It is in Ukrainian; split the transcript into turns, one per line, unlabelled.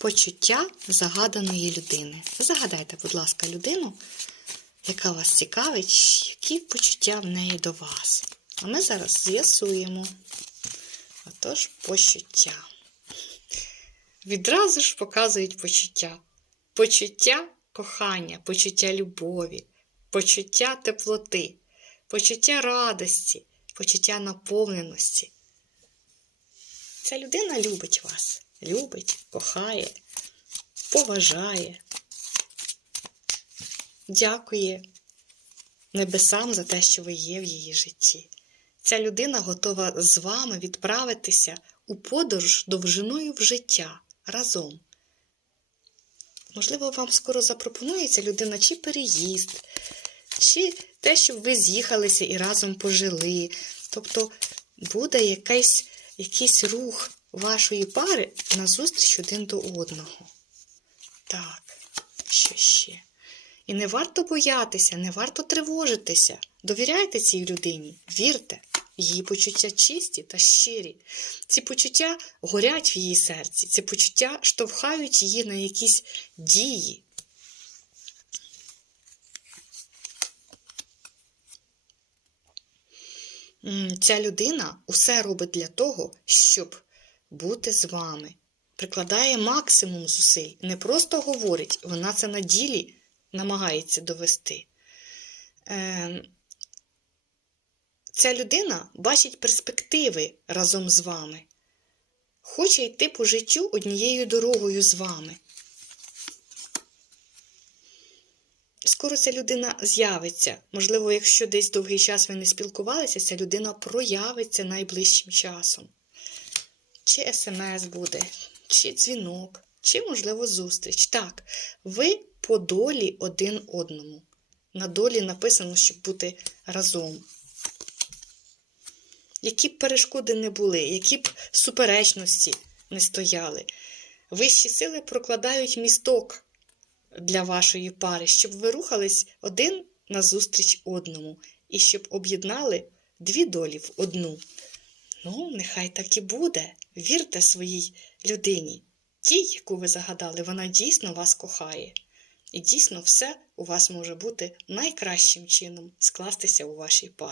Почуття загаданої людини. Загадайте, будь ласка, людину, яка вас цікавить, які почуття в неї до вас. А ми зараз з'ясуємо. Отож, почуття. Відразу ж показують почуття. Почуття кохання, почуття любові, почуття теплоти, почуття радості, почуття наповненості. Ця людина любить вас, любить, кохає, поважає, дякує небесам за те, що ви є в її житті. Ця людина готова з вами відправитися у подорож довжиною в життя разом. Можливо, вам скоро запропонується людина чи переїзд, чи те, щоб ви з'їхалися і разом пожили. Тобто буде якийсь, якийсь рух вашої пари назустріч один до одного. Так, що ще? І не варто боятися, не варто тривожитися. Довіряйте цій людині, вірте, її почуття чисті та щирі. Ці почуття горять в її серці, ці почуття штовхають її на якісь дії. Ця людина усе робить для того, щоб бути з вами. Прикладає максимум зусиль. Не просто говорить, вона це на ділі намагається довести. Ем, Ця людина бачить перспективи разом з вами. Хоче йти по життю однією дорогою з вами. Скоро ця людина з'явиться. Можливо, якщо десь довгий час ви не спілкувалися, ця людина проявиться найближчим часом. Чи смс буде, чи дзвінок, чи, можливо, зустріч. Так, ви по долі один одному. На долі написано, щоб бути разом. Які б перешкоди не були, які б суперечності не стояли, вищі сили прокладають місток для вашої пари, щоб ви рухались один назустріч одному, і щоб об'єднали дві долі в одну. Ну, нехай так і буде. Вірте своїй людині. Тій, яку ви загадали, вона дійсно вас кохає. І дійсно все у вас може бути найкращим чином скластися у вашій парі.